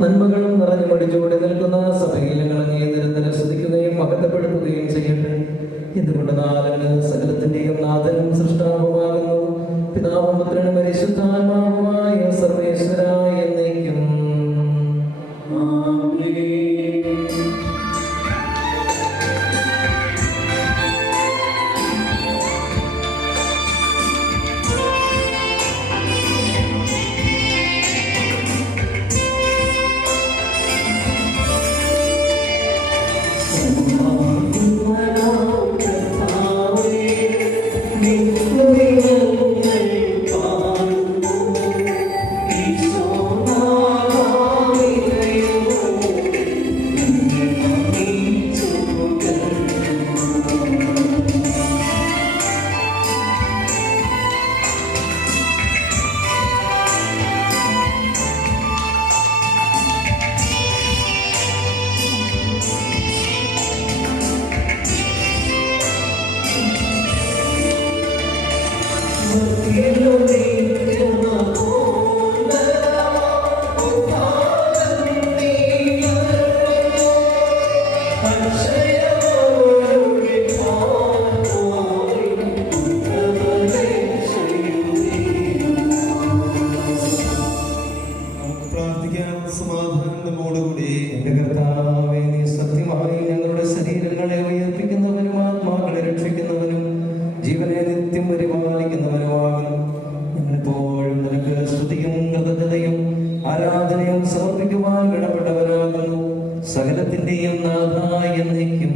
നന്മകളും നിറഞ്ഞു പഠിച്ചുകൂടി നിൽക്കുന്ന സഭയിൽ നിരന്തരം ശ്രദ്ധിക്കുകയും മഹത്വപ്പെടുത്തുകയും ചെയ്യട്ടെ. എന്തുകൊണ്ടെന്നാലും സകലത്തിന്റെയും നാഥനും സൃഷ്ടാവുമാകുന്നു. പിതാവും പുത്രനും പരിശുദ്ധാത്മാവുമായ സർവേശ്വരായ എന്നേക്കും. സകലത്തിന്റെയും നാഥായ എന്നേക്കും.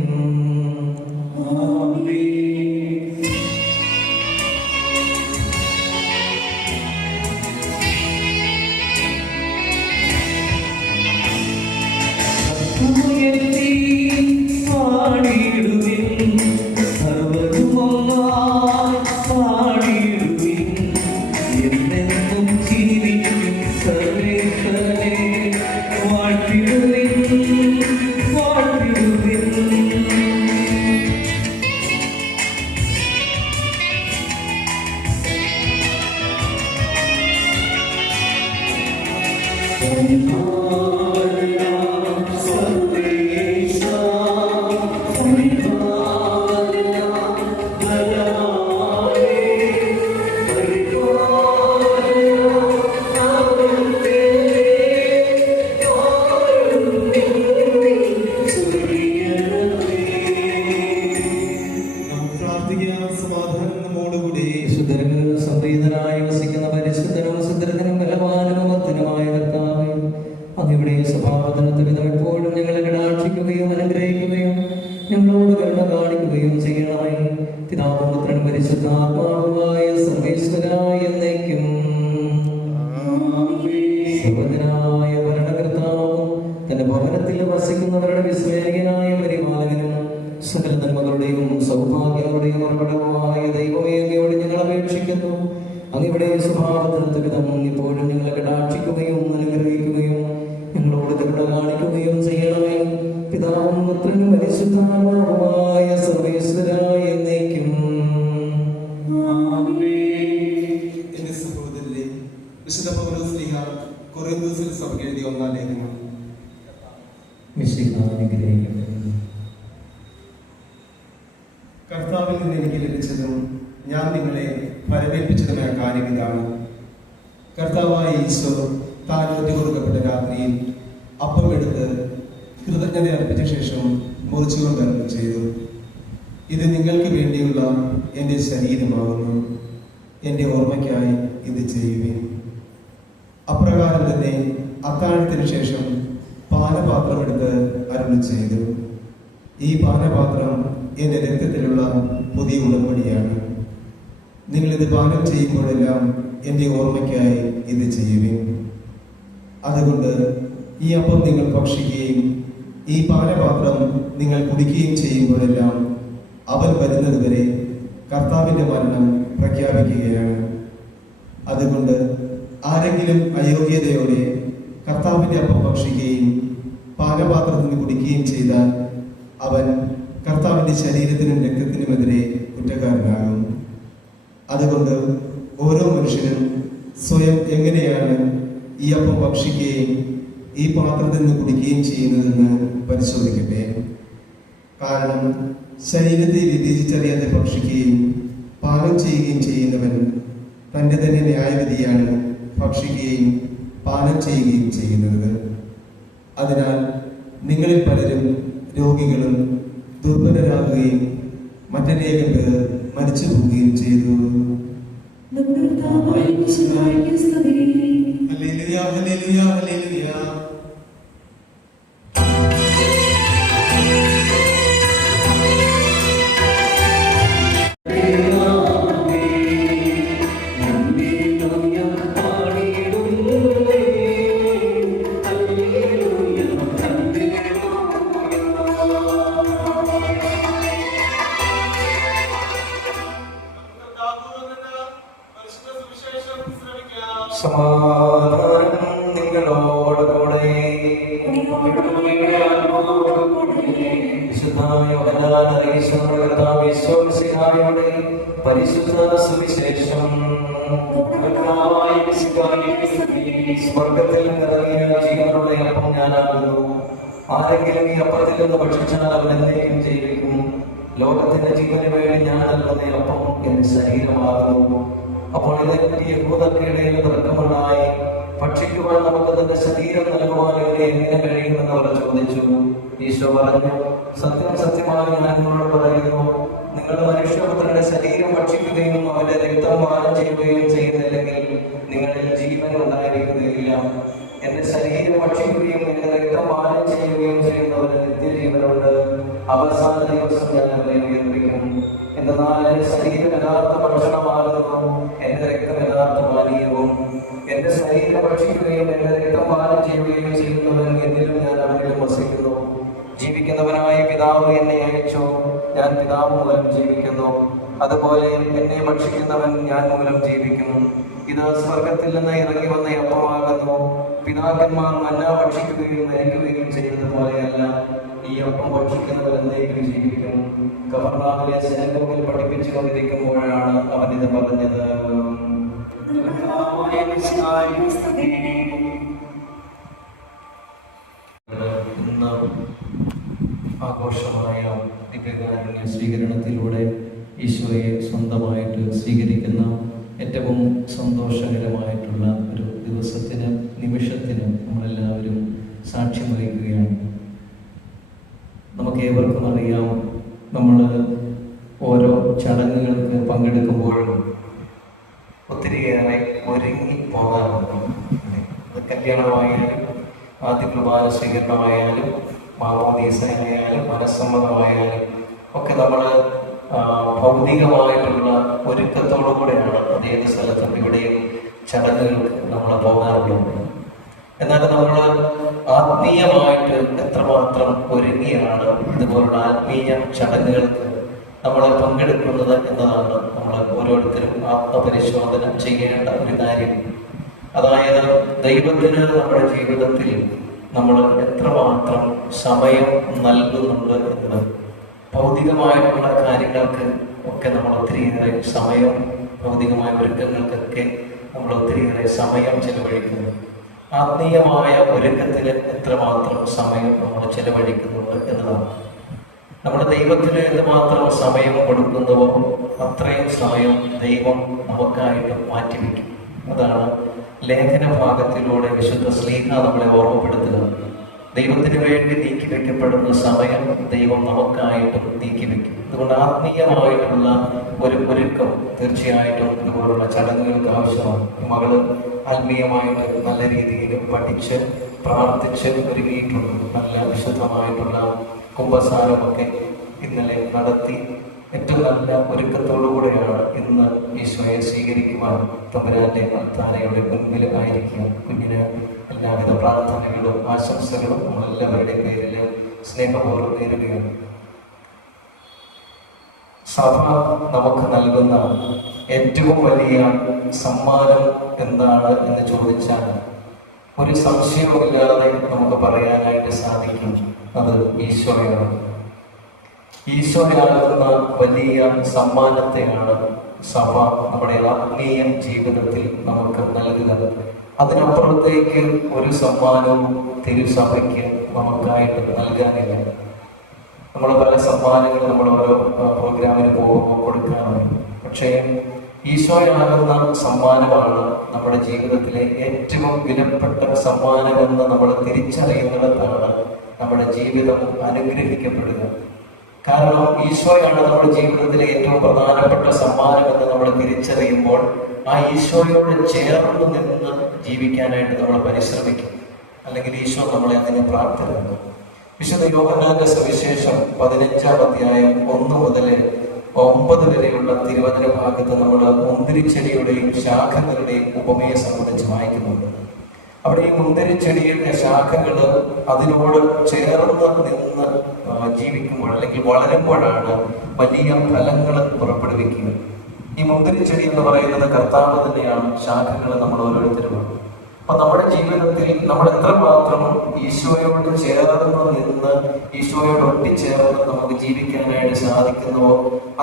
സകല നന്മകളുടെയും സൗഭാഗ്യങ്ങളുടെയും അർപ്പണമായ ദൈവമേ, അങ്ങയോട് ഞങ്ങൾ അപേക്ഷിക്കുന്നു. അങ്ങയുടെ സ്വഭാവത്തിന് വിധം ഇപ്പോഴും ഞങ്ങളെ കടാക്ഷിക്കുകയും അനുഗ്രഹിക്കുകയും ഞങ്ങളോട് കരുണ കാണിക്കുകയും ചെയ്യണമേ. പിതാവും പുത്രനും പരിശുദ്ധാത്മാവുമായ സർവേശ്വരായ എന്നേക്കും. എന്റെ സഹോദരരെ, വിശുദ്ധ പൗലോസ്ലീഹ കൊറിന്തോസിൽ സഭയ്ക്ക് എഴുതിയ 1-ാം ലേഖനം. കർത്താവിൽ നിന്ന് എനിക്ക് ലഭിച്ചതും ഞാൻ നിങ്ങളെ ഫലമേൽപ്പിച്ചതുമായ കാര്യം ഇതാണ്: കർത്താവായ ഈശോ താൻ ഒറ്റുകൊടുക്കപ്പെട്ട രാത്രിയിൽ അപ്പമെടുത്ത് കൃതജ്ഞത അർപ്പിച്ച ശേഷം മുറിച്ചുകൊണ്ട് അരുളി ചെയ്തു, ഇത് നിങ്ങൾക്ക് വേണ്ടിയുള്ള എൻ്റെ ശരീരമാകുന്നു, എൻ്റെ ഓർമ്മയ്ക്കായി ഇത് ചെയ്യുവിൻ. അപ്രകാരം തന്നെ അത്താഴത്തിന് ശേഷം പാനപാത്രമെടുത്ത് അരുളി ചെയ്തു, ഈ പാനപാത്രം എൻ്റെ രക്തത്തിലുള്ള പുതിയ ഉടമ്പടിയാണ്. നിങ്ങളിത് പാനം ചെയ്യുമ്പോഴെല്ലാം എൻ്റെ ഓർമ്മയ്ക്കായി ഇത് ചെയ്യുവിൻ. അതുകൊണ്ട് ഈ അപ്പം നിങ്ങൾ ഭക്ഷിക്കുകയും ഈ പാനപാത്രം നിങ്ങൾ കുടിക്കുകയും ചെയ്യുമ്പോഴെല്ലാം അവൻ വരുന്നത് വരെ കർത്താവിൻ്റെ മരണം പ്രഖ്യാപിക്കുകയാണ്. അതുകൊണ്ട് ആരെങ്കിലും അയോഗ്യതയോടെ കർത്താവിൻ്റെ അപ്പം ഭക്ഷിക്കുകയും പാനപാത്രത്തിൽ നിന്ന് കുടിക്കുകയും ചെയ്താൽ അവൻ കർത്താവിൻ്റെ ശരീരത്തിനും രക്തത്തിനുമെതിരെ കുറ്റക്കാരനാകും. അതുകൊണ്ട് ഓരോ മനുഷ്യനും സ്വയം എങ്ങനെയാണ് ഈ അപ്പം ഭക്ഷിക്കുകയും ഈ പാത്രത്തിൽ നിന്ന് കുടിക്കുകയും ചെയ്യുന്നതെന്ന് പരിശോധിക്കട്ടെ. കാരണം ശരീരത്തെ വിവേചിച്ചറിയാതെ ഭക്ഷിക്കുകയും പാനം ചെയ്യുകയും ചെയ്യുന്നവൻ തൻ്റെ തന്നെ ന്യായവിധിയാണ് ഭക്ഷിക്കുകയും പാനം ചെയ്യുകയും ചെയ്യുന്നത്. അതിനാൽ നിങ്ങളിൽ പലരും രോഗികളും ദുർബലരാകുകയും മറ്റനേകം പേർ മരിച്ചു പോവുകയും ചെയ്തു. Hallelujah, hallelujah, hallelujah. Amen. സമാധാനം നിങ്ങളോട് കൂടെ. വിശുദ്ധ യോഹന്നാൻ അറിയിച്ച നമ്മുടെ കർത്താവ് യേശുമിശിഹായുടെ പരിശുദ്ധ സുവിശേഷം. സ്വർഗ്ഗത്തിൽ നിന്നിറങ്ങിയ ജീവനുള്ള അപ്പം ഞാനാകുന്നു. ആരെങ്കിലും ഈ അപ്പത്തിൽ നിന്ന് ഭക്ഷിച്ചാൽ അവൻ എന്നേക്കും ജീവിക്കും. ലോകത്തിന്റെ ജീവന് വേണ്ടി ഞാൻ നൽകുന്ന അപ്പം എന്റെ ശരീരമാകുന്നു. അപ്പോൾ ഇതേപ്പറ്റി യഹൂദർക്ക് ഇടയിൽ തർക്കമുണ്ടായി. ഭക്ഷിക്കുവാൻ നമുക്ക് തന്റെ ശരീരം നൽകുവാൻ ഇവരെ എങ്ങനെ കഴിയുമെന്ന് അവർ ചോദിച്ചു. ഈശോ പറഞ്ഞു, സത്യം സത്യമായി ഞാൻ നിങ്ങളോട് പറയുന്നു, നിങ്ങൾ മനുഷ്യപുത്രന്റെ ശരീരം ഭക്ഷിക്കുകയും അവന്റെ രക്തം പാനം ചെയ്യുകയും ചെയ്യുന്നില്ലെങ്കിൽ നിങ്ങളിൽ ജീവൻ ഉണ്ടായിരിക്കുകയില്ല. എന്റെ ശരീരം ഭക്ഷിക്കുകയും എന്റെ രക്തം പാനം ചെയ്യുകയും ചെയ്യുന്നവന് നിത്യജീവനുണ്ട്. അവസാന ദിവസം ഞാൻ അവരെ ഉയർപ്പിക്കും. എന്നാൽ എന്റെ ശരീരം യഥാർത്ഥ ഭക്ഷണമാകുന്നു, എന്റെ രക്തം യഥാർത്ഥ പാനീയവും. എന്റെ ശരീരം ഭക്ഷിക്കുകയും എന്റെ രക്തം പാനം ചെയ്യുകയും ചെയ്യുന്നവൻ എന്നിലും ഞാൻ അവനിലും വസിക്കുന്നു. ജീവിക്കുന്നവനായ പിതാവ് എന്നെ അയച്ചു, ഞാൻ പിതാവ് മൂലം ജീവിക്കുന്നു. അതുപോലെ എന്നെ ഭക്ഷിക്കുന്നവൻ ഞാൻ മൂലം ജീവിക്കുന്നു. ഇത് സ്വർഗത്തിൽ നിന്ന് ഇറങ്ങി വന്ന അപ്പമാകുന്നു. പിതാക്കന്മാർ മന്ന ഭക്ഷിക്കുകയും മരിക്കുകയും ചെയ്തതുപോലെയല്ല, ഈ അപ്പം ഭക്ഷിക്കുന്നവർ എന്നേക്കും ജീവിക്കും. കഫർനാമിലെ സിനഗോഗിൽ പഠിപ്പിച്ചു കൊണ്ടിരിക്കുമ്പോഴാണ് അവൻ ഇത് പറഞ്ഞത്. ഇന്ന് ആഘോഷമായ ദിവ്യകാരുണ്യ സ്വീകരണത്തിലൂടെ ഈശോയെ സ്വന്തമായിട്ട് സ്വീകരിക്കുന്ന ഏറ്റവും സന്തോഷകരമായിട്ടുള്ള ഒരു ദിവസത്തിന്, നിമിഷത്തിന് നമ്മളെല്ലാവരും സാക്ഷ്യം വഹിക്കുകയാണ്. നമുക്ക് ഏവർക്കും അറിയാം, നമ്മൾ ഓരോ ചടങ്ങുകൾക്ക് പങ്കെടുക്കുമ്പോഴും ഒത്തിരിയേറെ ഒരുങ്ങി പോകാറുണ്ട്. കല്യാണമായാലും ആദ്യ കുർബാന സ്വീകരണമായാലും മാമോദീസയായാലും മനസ്സമ്മതമായാലും ഒക്കെ നമ്മൾ ഭൗതികമായിട്ടുള്ള ഒരുക്കത്തോടു കൂടെയാണ് അതേത് സ്ഥലത്തും ഇവിടെയും ചടങ്ങുകൾക്ക് നമ്മൾ പോകാറുള്ളത്. എന്നാൽ നമ്മൾ ആത്മീയമായിട്ട് എത്രമാത്രം ഒരുങ്ങിയാണ് ഇതുപോലുള്ള ആത്മീയ ചടങ്ങുകൾക്ക് നമ്മൾ പങ്കെടുക്കുന്നത് എന്നതാണ് നമ്മൾ ഓരോരുത്തരും ആത്മപരിശോധന ചെയ്യേണ്ട ഒരു കാര്യം. അതായത് ദൈവത്തിന് നമ്മുടെ ജീവിതത്തിൽ നമ്മൾ എത്രമാത്രം സമയം നൽകുന്നുണ്ട് എന്നത്. ഭൗതികമായിട്ടുള്ള കാര്യങ്ങൾക്ക് ഒക്കെ നമ്മൾ ഒത്തിരിയേറെ സമയം, ഭൗതികമായ ഒരുക്കങ്ങൾക്കൊക്കെ നമ്മൾ ഒത്തിരിയേറെ സമയം ചെലവഴിക്കുന്നു. ആത്മീയമായ ഒരുക്കത്തിന് എത്രമാത്രം സമയം നമ്മൾ ചെലവഴിക്കുന്നുണ്ട് എന്നതാണ്. നമ്മുടെ ദൈവത്തിന് എന്തുമാത്രം സമയം കൊടുക്കുന്നുവോ അത്രയും സമയം ദൈവം നമുക്കായിട്ട് മാറ്റിവെക്കും. അതാണ് ലേഖന ഭാഗത്തിലൂടെ വിശുദ്ധ സ്ലീഹ നമ്മളെ ഓർമ്മപ്പെടുത്തുക. ദൈവത്തിന് വേണ്ടി നീക്കി വെക്കപ്പെടുന്ന സമയം ദൈവം നമുക്കായിട്ടും നീക്കി വെക്കും. അതുകൊണ്ട് ആത്മീയമായിട്ടുള്ള ഒരു ഒരുക്കം തീർച്ചയായിട്ടും ഇതുപോലുള്ള ചടങ്ങുകൾക്ക് ആവശ്യമാണ്. മകള് ആത്മീയമായിട്ട് നല്ല രീതിയിൽ പഠിച്ച് പ്രാർത്ഥിച്ച് ഒരുങ്ങിയിട്ടുണ്ട്. നല്ല വിശുദ്ധമായിട്ടുള്ള കുംഭസാരമൊക്കെ ഇന്നലെ നടത്തി ഏറ്റവും നല്ല ഒരുക്കത്തോടുകൂടെയാണ് ഇന്ന് ഈശോയെ സ്വീകരിക്കുവാൻ തമ്പുരാന്റെ അൽത്താരയുടെ മുൻപിൽ ആയിരിക്കുക. കുഞ്ഞിന് എല്ലാവിധ പ്രാർത്ഥനകളും ആശംസകളും നമ്മളെല്ലാവരുടെയും പേരിൽ സ്നേഹപൂർവ്വം നേരുകയാണ്. സഭ നമുക്ക് നൽകുന്ന ഏറ്റവും വലിയ സമ്മാനം എന്താണ് എന്ന് ചോദിച്ചാൽ ഒരു സംശയവുമില്ലാതെ നമുക്ക് പറയാനായിട്ട് സാധിക്കും, അത് ഈശോയാണ്. ഈശോയാകുന്ന വലിയ സമ്മാനത്തെയാണ് സഭ നമ്മുടെ ആത്മീയ ജീവിതത്തിൽ നമുക്ക് നൽകുക. അതിനപ്പുറത്തേക്ക് ഒരു സമ്മാനവും തിരുസഭയ്ക്ക് നമുക്കായിട്ട് നൽകാനില്ല. നമ്മൾ പല സമ്മാനങ്ങൾ നമ്മൾ ഓരോ പ്രോഗ്രാമിന് പോകുമ്പോൾ കൊടുക്കാറുണ്ട്. പക്ഷേ ഈശോയാകുന്ന സമ്മാനമാണ് നമ്മുടെ ജീവിതത്തിലെ ഏറ്റവും വിലപ്പെട്ട സമ്മാനമെന്ന് നമ്മൾ തിരിച്ചറിയുന്നിടത്താണ് നമ്മുടെ ജീവിതം അനുഗ്രഹിക്കപ്പെടുക. കാരണം ഈശോയാണ് നമ്മുടെ ജീവിതത്തിലെ ഏറ്റവും പ്രധാനപ്പെട്ട സമ്മാനമെന്ന് നമ്മൾ തിരിച്ചറിയുമ്പോൾ ആ ഈശോയോട് ചേർന്ന് നിന്ന് ജീവിക്കാനായിട്ട് നമ്മൾ പരിശ്രമിക്കും. അല്ലെങ്കിൽ ഈശോ നമ്മളെ അതിന് പ്രാപ്തരാക്കും. വിശുദ്ധ യോഹന്നാന്റെ സുവിശേഷം 15-ാം അധ്യായം 1 മുതൽ 9 വരെയുള്ള തിരുവചന ഭാഗത്ത് നമ്മൾ മുന്തിരിച്ചെടിയുടെയും ശാഖകളുടെയും ഉപമയെ സംബന്ധിച്ച് വായിക്കുന്നുണ്ട്. അവിടെ ഈ മുന്തിരിച്ചെടിയുടെ ശാഖകൾ അതിനോട് ചേർന്ന് നിന്ന് ജീവിക്കുമ്പോൾ അല്ലെങ്കിൽ വളരുമ്പോഴാണ് വലിയ ഫലങ്ങൾ പുറപ്പെടുവിക്കുക. ഈ മുന്തിരിച്ചെടി എന്ന് പറയുന്നത് കർത്താവ് തന്നെയാണ്. ശാഖകൾ നമ്മൾ ഓരോരുത്തരും. അപ്പൊ നമ്മുടെ ജീവിതത്തിൽ നമ്മൾ എത്രമാത്രം ഈശോയോട് ചേർന്ന് നിന്ന് ഈശോയോട് ഒട്ടിച്ചേർന്ന് നമുക്ക് ജീവിക്കാനായിട്ട് സാധിക്കുന്നുവോ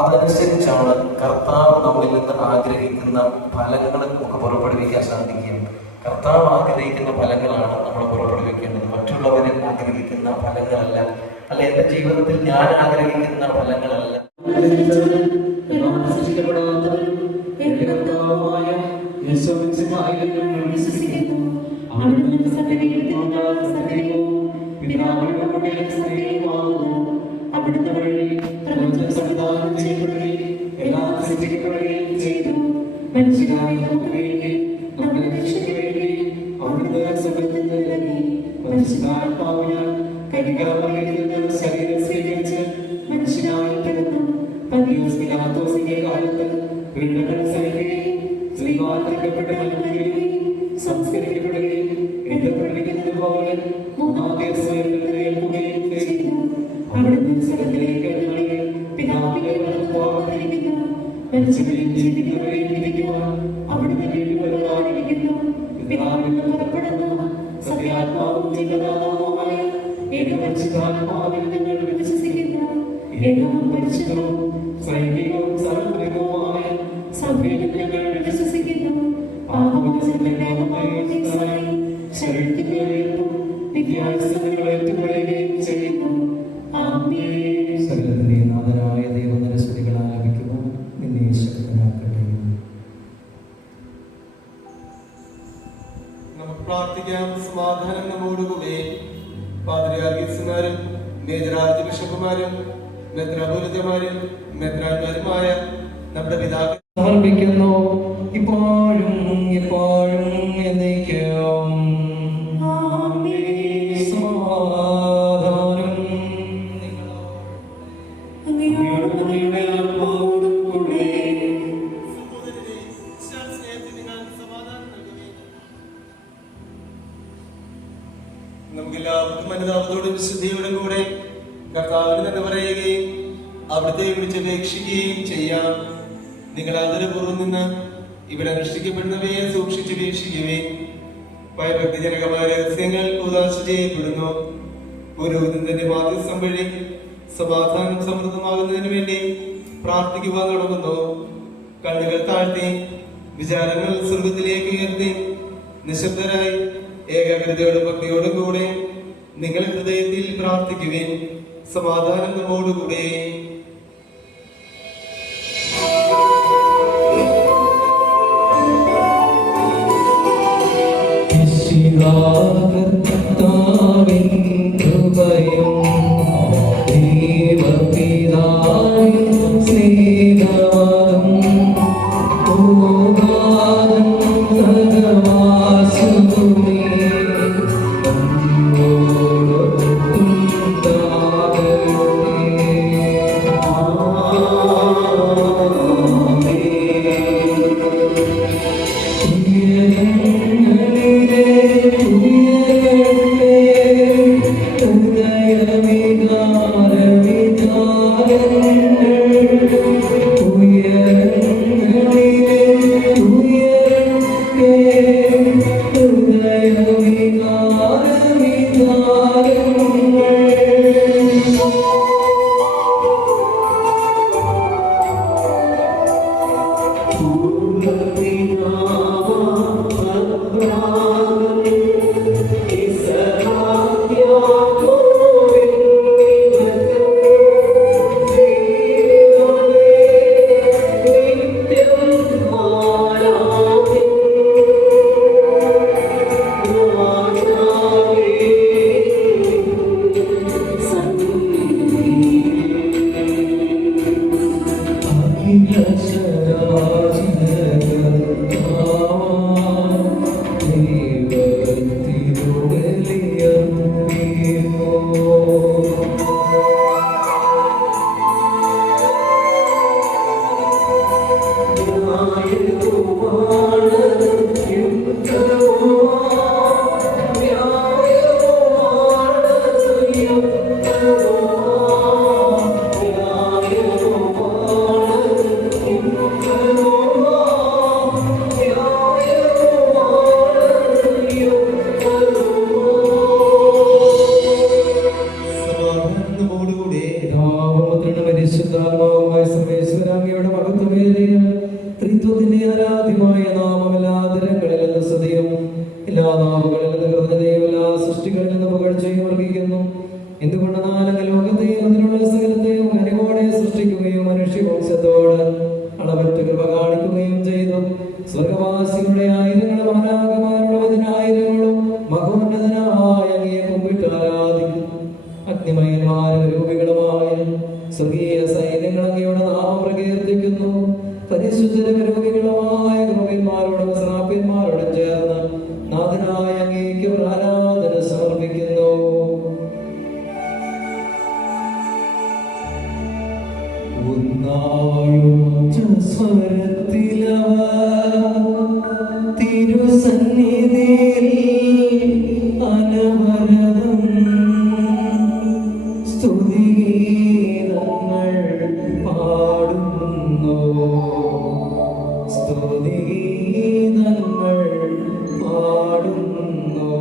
അതനുസരിച്ചാണ് കർത്താവ് നമ്മളിൽ നിന്ന് ആഗ്രഹിക്കുന്ന ഫലങ്ങൾ നമുക്ക് പുറപ്പെടുവിക്കാൻ സാധിക്കും. കർത്താവ് ആഗ്രഹിക്കുന്ന ഫലങ്ങളാണ് നമ്മൾ പുറപ്പെടുവിക്കേണ്ടത്, മറ്റുള്ളവരെ ആഗ്രഹിക്കുന്ന ഫലങ്ങളല്ല. അല്ല, എന്റെ ജീവിതത്തിൽ ഞാൻ ആഗ്രഹിക്കുന്ന ഫലങ്ങളല്ല. ശരീരം സ്വീകരിച്ച് മനുഷ്യനായി പിറന്നു. കാലത്ത് പീഡകൾ സഹിക്കുകയും ശ്രീവാർത്തപ്പെട്ട സംസ്കരിക്കപ്പെടുകയും എഴുതപ്പെട്ടിരിക്കുന്നത് പോലെ മൂന്നാം ദിവസം എഴുന്നേൽക്കുകയും ചെയ്തു. അവിടുന്ന് സ്ഥലത്തിലേക്ക് പിതാവിന്റെ മരിച്ചവരെയും ജീവിക്കുന്നവരെയും വിധിക്കുവാൻ അവിടുന്ന് വീണ്ടും വരുവാനിരിക്കുന്നു. പിതാവിൽ നിന്ന് പുറപ്പെടുന്നു സത്യാത്മാവും ജീവനാമവുമായ ഏകപരിശുദ്ധാത്മാവിൽ ഞങ്ങൾ വിശ്വസിക്കുന്നു. ഏകവും പരിശുദ്ധവും സൈനികവും സാർവത്രികവുമായ സഭയിൽ ഞങ്ങൾ വിശ്വസിക്കുന്നു. ശരീരത്തിലേക്കും നിത്യാവസ്ഥകളെ ഏറ്റുപറയുകയും ചെയ്യുന്നു. ആമേൻ. സകലത്തിന്റെ നാഥനായ ദൈവത്തിന്റെ സ്തുതികൾ ആലപിക്കുവാൻ നിന്നെ ശക്തനാക്കട്ടെ. നമുക്ക് പ്രാർത്ഥിക്കാം. സമാധാനം നമ്മോടുകൂടെ. പാതിരിയാർഗീസുമാരും മേജർ ആർച്ച് ബിഷപ്പുമാരും മെത്രാപൊലീത്തമാരും മെത്രാന്മാരുമായ നമ്മുടെ പിതാക്കൾ സമർപ്പിക്കുന്നു, ഇപ്പോഴും എപ്പോഴും എന്നേക്കും. സമാധാനം നമുക്കെല്ലാവർക്കും അനുതാപത്തോടും വിശുദ്ധിയോടും കൂടെ കർത്താവിന് തന്നെ പറയുകയും അവിടുത്തെ വിളിച്ചപേക്ഷിക്കുകയും ചെയ്യാം. നിങ്ങൾ ആദരപൂർവ്വം നിന്ന് ഇവിടെ അനുഷ്ഠിക്കപ്പെടുന്നവയെ സൂക്ഷിച്ചു വീക്ഷിക്കുകയും ഭയഭക്തിജനകമായ രഹസ്യങ്ങൾ ഉദാശ ചെയ്യപ്പെടുന്നു. പുരോഹിതന്റെ മാധ്യസ്ഥം വഴി സമാധാനം സമൃദ്ധമാകുന്നതിന് വേണ്ടി പ്രാർത്ഥിക്കുവാൻ തുടങ്ങുന്നു. കണ്ണുകൾ താഴ്ത്തി വിചാരങ്ങൾ സ്വർഗത്തിലേക്ക് ഉയർത്തി നിശബ്ദരായി ഏകാഗ്രതയോടും ഭക്തിയോടും കൂടെ നിങ്ങൾ ഹൃദയത്തിൽ പ്രാർത്ഥിക്കുവിൻ. സമാധാനം നമ്മോടുകൂടെ. കർത്താവിൻ കൃപയും ദൈവപിതാവിൻ സ്നേഹവും ഓഹാദം സഹവാസവുമേ നമ്മോടൊത്തുണ്ടാകട്ടെ. ത്രിത്വത്തിന്റെ ആരാധ്യമായ നാമം എല്ലാ തരങ്ങളിൽ നിന്ന് സ്തുതിയും എല്ലാ നാവുകളിൽ നിന്ന് കൃതജ്ഞതയും എല്ലാ സൃഷ്ടികളിൽ നിന്ന് പുകഴ്ചയും വർദ്ധിക്കുന്നു. എന്തുകൊണ്ട് നാലക ലോകത്തെയും അതിനുള്ള സകലത്തെയും കനിവോടെ സൃഷ്ടിക്കുകയും മനുഷ്യവംശത്തോട് അളവറ്റ് കൃപ കാണിക്കുകയും ചെയ്തു. സ്വർഗവാസികളുടെ ആയിരങ്ങളും മാലാഖമാരുടെ പതിനായിരങ്ങളും മഹോന്നതനായ അങ്ങയെ കുമ്പിട്ട് ആരാധിക്കുന്നു. അഗ്നിമയന്മാരും രൂപികളുമായ സ്വർഗീയ സൈന്യങ്ങൾ അങ്ങയുടെ നാമം പ്രകീർത്തിക്കുന്നു. പരിശുദ്ധരും രൂപികളുമായ ക്രൂപന്മാരോടും ശ്രാപ്യന്മാരോടും ചേർന്ന് നാഥനായ അങ്ങേക്ക് ആരാധന സമർപ്പിക്കുന്നു. തിരുസന്നിധിയിൽ അനവരതം സ്തുതിഗീതങ്ങൾ പാടുന്നു. സ്തുതിഗീതങ്ങൾ പാടുന്നു.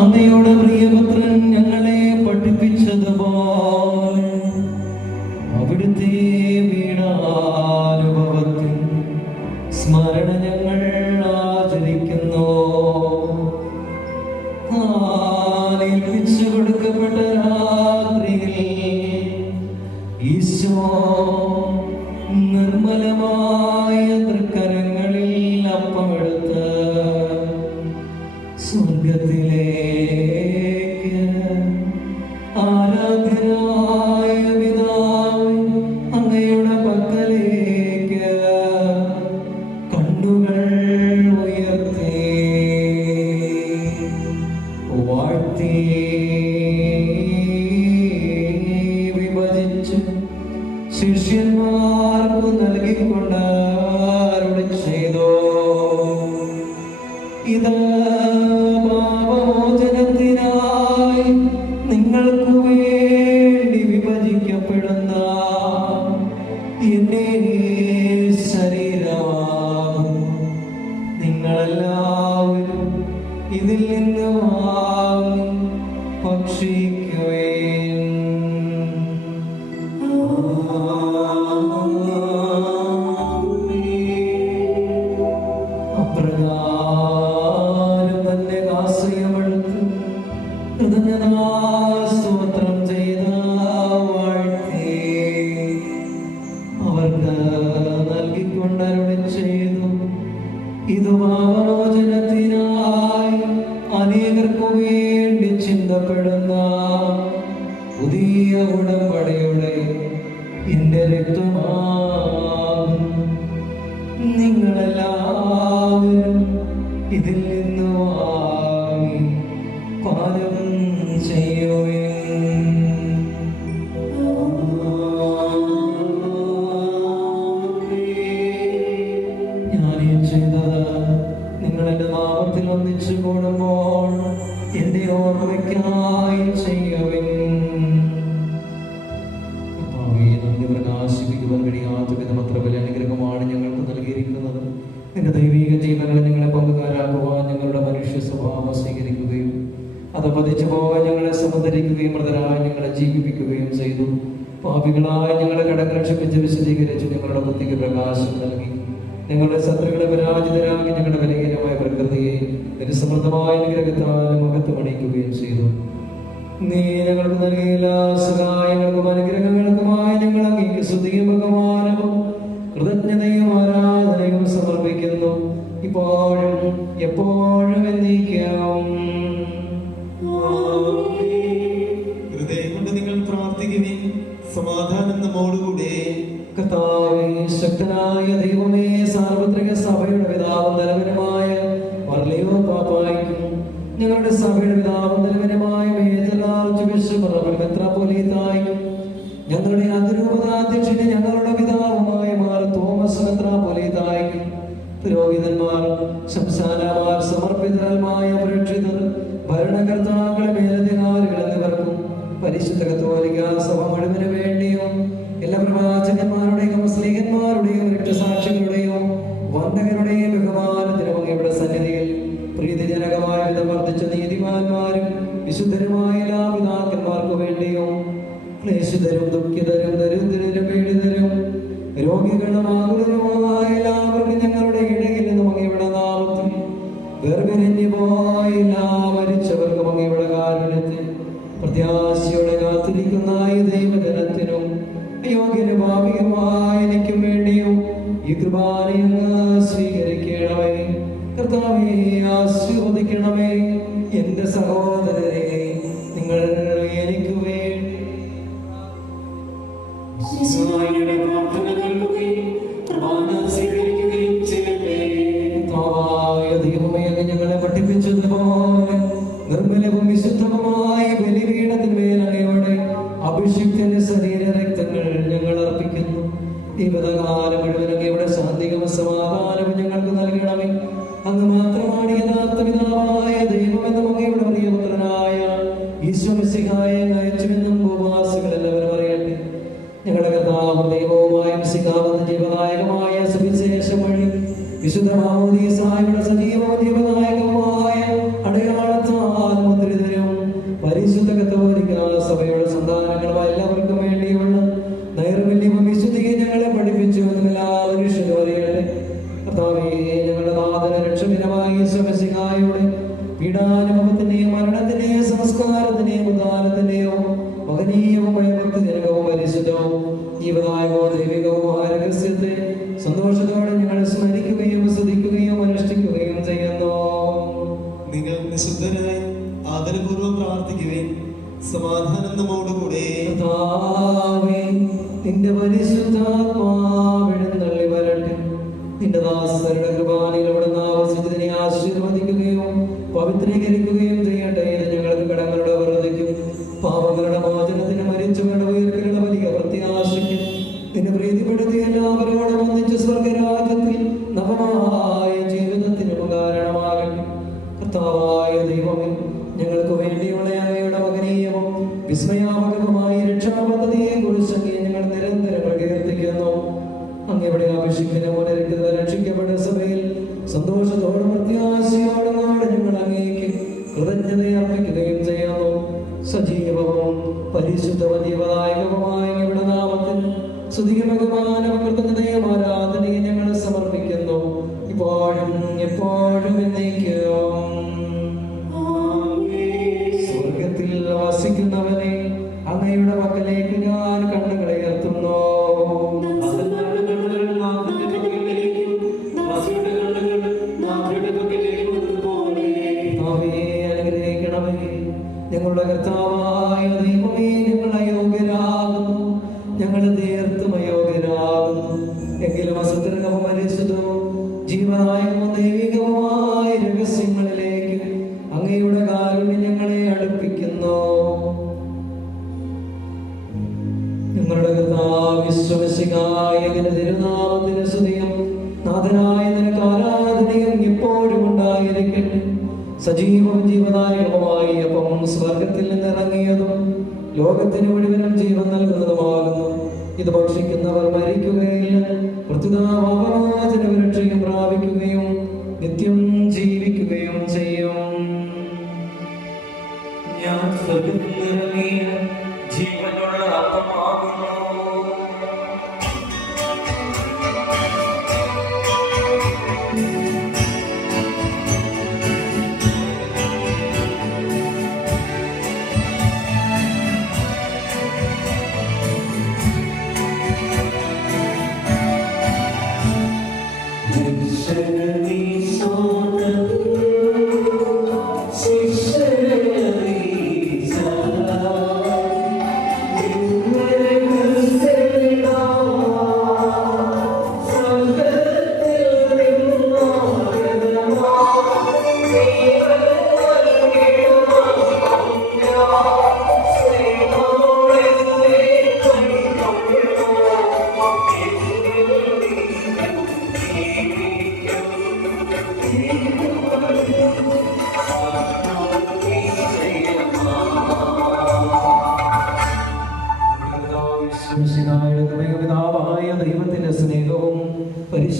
അങ്ങയുടെ പ്രിയപുത്രൻ ഞങ്ങളെ പഠിപ്പിച്ചതുപോലെ അവിടുത്തെ വീണാനുഭവത്തിൽ സ്മരണ ഞങ്ങൾ ആചരിക്കുന്നു. ഏൽപ്പിച്ചു കൊടുക്കപ്പെട്ട രാത്രിയിൽ ഈശോ നിർമ്മലമായ തൃക്കരങ്ങളിൽ അപ്പമെടുത്ത് സ്വർഗത്തിലേക്ക് ആരാധനായ പിതാവേ അങ്ങയുടെ പക്കലേക്ക് കണ്ണുകൾ ഉയർത്തി വാഴ്ത്തി വിഭജിച്ച് ശിഷ്യന്മാർക്ക് നൽകിക്കൊണ്ട് അരുളി ചെയ്തു, ഇത് പാപമോചനത്തിനായി നിങ്ങൾക്ക് വേണ്ടി വിഭജിക്കപ്പെടുന്ന എന്റെ ശരീരമാകും. നിങ്ങളെല്ലാവരും ഇതിൽ നിന്ന് വാങ്ങി ഭക്ഷിക്കുവേൻ. അപ്രകാരം തന്നെ കാസയമെടുത്ത് കൃതജ്ഞതാസ്തോത്രം ചെയ്ത വാഴ്ത്തി അവർക്ക് നൽകിക്കൊണ്ട് അരുളി ചെയ്തു, ഇത് പാപമോചനത്തിനായി അനേകർക്കു വേണ്ടി ചിന്തപ്പെടുന്ന പുതിയ ഉടമ്പടിയുടെ എന്റെ രക്തമാകും. നിങ്ങളെല്ലാവരും ഇതിൽ നിന്ന് വാങ്ങി പാനം ചെയ്യുവിൻ. ഞാനീ ചെയ്തത് നിങ്ങൾ എന്റെ നാമത്തിൽ ഒന്നിച്ചു കൂടുമ്പോൾ എന്റെ ഓർമ്മയ്ക്കായി ചെയ്യുവിൻ. നന്ദി പ്രകാശിപ്പിക്കുവാൻ കഴിയാത്ത വിധം അത്ര വലിയ അനുഗ്രഹമാണ് ഞങ്ങൾക്ക് നൽകിയിരിക്കുന്നത്. നിന്റെ ദൈവിക ജീവനങ്ങളെ ഞങ്ങളെ പങ്കുകാരാക്കുവാൻ ഞങ്ങളുടെ മനുഷ്യ സ്വഭാവം സ്വീകരിക്കുകയും അത് പതിച്ചു പോകാൻ ഞങ്ങളെ സമുദ്ധരിക്കുകയും മൃതരായി ഞങ്ങളെ ജീവിപ്പിക്കുകയും ചെയ്തു. പാപികളായ ഞങ്ങളെ കടങ്ങൾ ക്ഷമിച്ച് വിശദീകരിച്ച് ഞങ്ങളുടെ ബുദ്ധിക്ക് പ്രകാശം നൽകി. ഞങ്ങളുടെ ശത്രുക്കളെ പരാജിതരാക്കി ഞങ്ങളുടെ ബലഹീനമായ പ്രകൃതിയെ നിരുസമൃദ്ധമായ അനുഗ്രഹത്താൽ മുഖത്തുമണിക്കുകയും ചെയ്തു. നീ ഞങ്ങൾക്ക് നൽകിയ സഹായങ്ങൾക്കും അനുഗ്രഹങ്ങൾക്കുമായി ഞങ്ങൾ അങ്ങേക്ക് സ്തുതിയും ബഹുമാനവും കൃതജ്ഞതയും ആരാധനയും സമർപ്പിക്കുന്നു, ഇപ്പോഴും എപ്പോഴും എന്നേക്കും. ഹൃദയം കൊണ്ട് നിങ്ങൾ പ്രാർത്ഥിക്കുവിൻ. സമാധാനം നമ്മോടുകൂടെ. കർത്താവേ, ശക്തനായ ദൈവമേ, സാർവത്രിക സഭയുടെ പിതാവും തലവനുമായ മർലിയോ പാപ്പായ്ക്കും ഞങ്ങളുടെ സഭയുടെ പിതാവും നിലവനുമായ മേജർ ആർച്ച് ബിഷപ്പ് റവറൻഡ് മെത്രാപ്പൊലീത്തായും ഞങ്ങളുടെ അതിരൂപതാധ്യക്ഷന് ഞങ്ങളുടെ പിതാവുമായ മാർ തോമസ് മെത്രാപ്പൊലീത്തായും പുരോഹിതന്മാർ, ശംശാനമാർ, സമർപ്പിതരമായ പ്രേക്ഷിതർ, ഭരണകർത്താക്കളെ, മേലധികാരികൾ എന്നിവർക്കും പരിശുദ്ധ കത്തോലിക്ക സഭ മുഴുവന് വേണ്ടിയും എല്ലാ പ്രവാചകന്മാരുടെയും സ്നേഹന്മാരുടെയും രക്തസാക്ഷികളുടെയും വന്ദകരുടെയും ബഹുമാനത്തിനും അങ്ങയുടെ സന്നിധിയിൽ പ്രീതിജനകമായ വിധം വർദ്ധിച്ച നീതിമാന്മാരും വിശുദ്ധരുമായ എല്ലാ പിതാക്കന്മാർക്കു വേണ്ടിയും ക്ലേശിതരും ദുഃഖിതരും ദരിദ്രരും പീഡിതരും രോഗികളും ആകുലരുമായ എല്ലാവർക്കും ഞങ്ങളുടെ ഇടയിൽ നിന്നും അങ്ങയുടെ നാമത്തിൽ വേർപിരിഞ്ഞു പോയ എല്ലാ മരിച്ചവർക്കും അങ്ങയുടെ കാരുണ്യത്തിൽ പ്രത്യാശയോടെ കാത്തിരിക്കുന്ന ഈ ദൈവജനത്തിനും യോഗ്യനും ഭാവികമായ എനിക്കും വേണ്ടിയും ഈ കൃപാനയങ്ങ് സ്വീകരിക്കണമേ. കർത്താവേ, ആശീർവദിക്കണമേ. എന്റെ സഹോദരരെ, നിങ്ങൾ എനിക്ക് വേണ്ടി ഞങ്ങളെ പഠിപ്പിച്ചതുപോലെ നിർമ്മലവും വിശുദ്ധവുമായ ബലിപീഠത്തിന്മേൽ അങ്ങയോടെ അഭിഷിക്തന്റെ ശരീര രക്തങ്ങൾ ഞങ്ങൾ അർപ്പിക്കുന്നു. ജീവിതകാലം മുഴുവൻ അങ്ങയുടെ ശാന്തിയും സമാധാനവും ഞങ്ങൾക്ക് നൽകണമേ. അങ്ങ് മാത്രമാണ് യഥാർത്ഥ പിതാവായ ദൈവമെന്നും അങ്ങയുടെ പ്രിയപുത്രനായ ഈശോ മിശിഹായെ അയച്ചുവെന്നും ഭൂവാസികൾ എല്ലാവരും അറിയട്ടെ. ഞങ്ങളുടെ കർത്താവും ദൈവവുമായ മിശിഹാവെന്ന ജീവനായകമായ സുവിശേഷം വഴി വിശുദ്ധ മാമോദീസായുടെ സജീവവും ജീവനായകവുമായ അടയാളത്താൽ മുദ്രിതരും പരിശുദ്ധ കത്തോലിക്ക സഭയുടെ സന്താനങ്ങളുമായ എല്ലാവർക്കും വേണ്ടിയുള്ള നൈർമല്യവും വിശുദ്ധിയും ഞങ്ങളെ പഠിപ്പിച്ചു എന്നും എല്ലാവരും അറിയട്ടെ. കർത്താവേ, ഞങ്ങളുടെ നാഥന രക്ഷകനുമായ ഈശോ മിശിഹായുടെ പീഡാനുഭവത്തിന്റെയും മരണത്തിന്റെയും സംസ്കാരത്തിന്റെയും ഉദാനത്തിന്റെയും മഹനീയവും ഭയഭക്തിജനകവും പരിശുദ്ധവും ജീവനായകവും ദൈവികവുമായ രഹസ്യത്തെ സന്തോഷത്തോടെ ഞങ്ങൾ സ്മരിക്കുകയും സ്തുതിക്കുകയും അനുഷ്ഠിക്കുകയും ചെയ്യുന്നു. നിങ്ങൾ നിശബ്ദരായി ആദരപൂർവ്വം പ്രാർത്ഥിക്കുകയും സമാധാനം നമ്മോടുകൂടെ. നിന്റെ പരിശുദ്ധാത്മാവെഴുന്നള്ളി വരട്ടെ. നിന്റെ ദാസരുടെ കൃപാനിൽ അവിടുന്ന് ആവസിച്ചതിനെ ആശീർവദിക്കുകയും പവിത്രീകരിക്കുകയും ചെയ്യട്ടെ. ഇത് ഞങ്ങൾക്ക് കടങ്ങളുടെ വർദ്ധിക്കും, പാപങ്ങളുടെ മോചനത്തിന് മരിച്ചവരുടെ ഉയർക്കലുള്ള വലിയ പ്രത്യാശയ്ക്ക് നിന്നെ പ്രീതിപ്പെടുത്തി എല്ലാവരോടും ഒന്നിച്ച് സ്വർഗരാജ്യത്തിൽ നവമായ ജീവിതത്തിന് കാരണമാകട്ടെ. കർത്താവായ ദൈവമേ, ഞങ്ങൾക്ക് വേണ്ടിയുള്ള അങ്ങയുടെ മഹനീയവും വിസ്മയാപകമായ രക്ഷാപദ്ധതിയെ കുറിച്ച് ഞങ്ങൾ നിരന്തരം പ്രകീർത്തിക്കുന്നു. അങ്ങയുടെ അഭിഷിക്തനെ മുന്നേറിക്കുന്ന രക്ഷിക്കപ്പെട്ട സഭയിൽ സന്തോഷത്തോടും പ്രത്യാശയോടും ഞങ്ങൾ അങ്ങേക്ക് കൃതജ്ഞത അർപ്പിക്കുകയും ചെയ്യുന്നു. സജീവവും പരിശുദ്ധവും ജീവനായകവുമായ അങ്ങയുടെ നാമത്തിൽ സ്തുതിയും ബഹുമാനവും കൃതജ്ഞതയും ആരാധനയും ഞങ്ങൾ സമർപ്പിക്കുന്നു, ഇപ്പോഴും എപ്പോഴും എന്നേക്കും. സ്വർഗത്തിൽ വസിക്കുന്നവനെ അങ്ങയുടെ മക്കളിലേക്ക് ഞാൻ കണ്ണുകളെ ഉയർത്തുന്നു. അനുഗ്രഹിക്കണമേ. ഞങ്ങളുടെ കർത്താവായ ദൈവമേ, ഞങ്ങൾ അയോഗ്യരാകുന്നു, ഞങ്ങൾ തീർത്തും അയോഗ്യരാകുന്നു. എങ്കിലും അസുതരകവും പരിശുദ്ധവും ജീവനായകവും ദൈവികവുമായ രഹസ്യങ്ങളിലേക്ക് അങ്ങയുടെ കാരുണ്യം ഞങ്ങളെ അടുപ്പിക്കുന്നു. ഞങ്ങളുടെ കർത്താവ് വിശ്വസിക്കായതിന്റെ തിരുനാമത്തിന് സ്തുതിയും നാഥനായ നിനക്ക് ആരാധനയും എപ്പോഴും ഉണ്ടായിരിക്കട്ടെ. സജീവവും ജീവനായകവുമായി അപ്പം സ്വർഗത്തിൽ നിന്ന് ഇറങ്ങിയതും ലോകത്തിന് മുഴുവനും ജീവൻ നൽകുന്നതുമാകുന്നു. ഇത് ഭക്ഷിക്കുന്നവർ മരിക്കുകയില്ല, പ്രത്യുതാപാപമോചനവും രക്ഷയും പ്രാപിക്കുകയും നിത്യം ജീവിക്കുകയും ചെയ്യും. ഞാൻ സ്വർഗ്ഗത്തിൽ ഇറങ്ങിയ ജീവനുള്ള അപ്പമാകുന്നു. ശിക്ഷ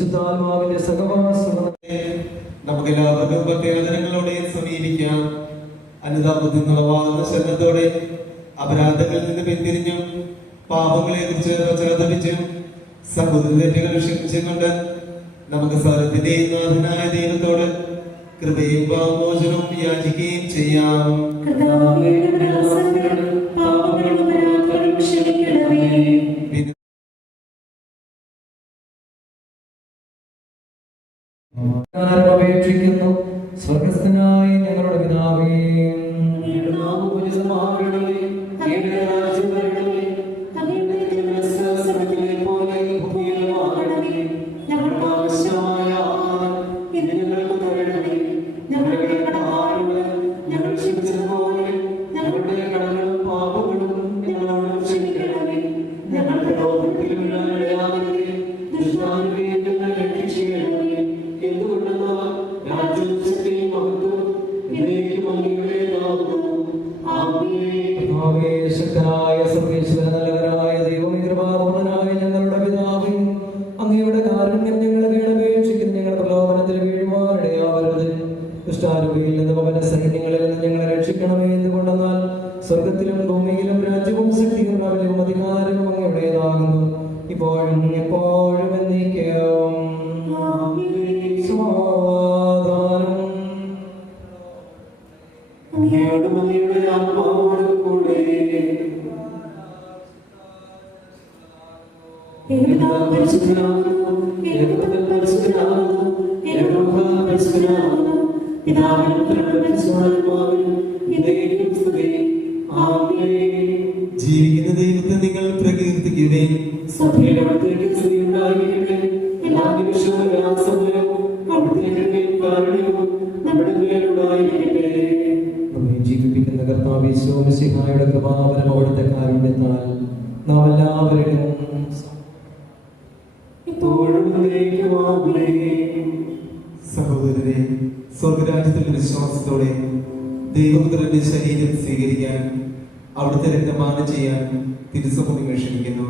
പരിശുദ്ധാത്മാവിന്റെ സഹവാസം നമുക്ക് എല്ലാവർക്കും പ്രത്യേകതരങ്ങളോടെ സമീപിക്കാം. അനുതാപത്തിൽ നിന്നുളവാകുന്ന ശരണത്തോടെ അപരാധങ്ങളിൽ നിന്ന് പിന്തിരിഞ്ഞും പാപങ്ങളെ കുറിച്ച് പശ്ചാത്തപിച്ചും സഹോദര തെറ്റുകൾ ക്ഷമിച്ചും കൊണ്ട് നമുക്ക് സകലത്തിന്റെ നാഥനായ ദൈവത്തോട് കൃപയും പാപമോചനവും യാചിക്കുകയും ചെയ്യാം. അപേക്ഷിക്കുന്നു. സ്വർഗസ്ഥനായ ഞങ്ങളുടെ പിതാവേ, ശക്തനായ സർവേശ്വര നല്ലവരായ ദൈവമേ, കൃപാപൂർണനായ ഞങ്ങളുടെ പിതാവേ, അങ്ങയുടെ കാരുണ്യം ഞങ്ങളെ കേളപേക്ഷിക്കുന്നു. ഞങ്ങളുടെ പ്രലോഭനത്തിൽ വീഴുവാനിടയാവരുത്. ദുഷ്ടാരൂപിയിൽ നിന്ന് അവന്റെ സൈന്യങ്ങളിൽ നിന്ന് ഞങ്ങളെ രക്ഷിക്കണമേ. എന്തുകൊണ്ടെന്നാൽ സ്വർഗത്തിലും ഭൂമിയിലും രാജ്യവും ശക്തിയും അവനും അധികാരവും അങ്ങയുടേതാകുന്നു, ഇപ്പോഴും എപ്പോഴും എന്നേക്കും. സമാധാനം. ജീവിക്കുന്ന ദൈവത്തെ നിങ്ങൾ പ്രകീർത്തിക്കുകയും ജീവിപ്പിക്കുന്ന കർത്താവേ, മിശിഹായുടെ കൃപാവരം അവിടുത്തെ കാരുണ്യത്താൽ നാം എല്ലാവരിലും സഹോദരരെ, സ്വർഗരാജ്യത്തിലുള്ള വിശ്വാസത്തോടെ ദൈവപുത്രന്റെ ശരീരം സ്വീകരിക്കാൻ അവിടുത്തെ രക്തപാനം ചെയ്യാൻ തിരുസഭ നിങ്ങൾ ക്ഷണിക്കുന്നു.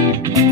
Thank you.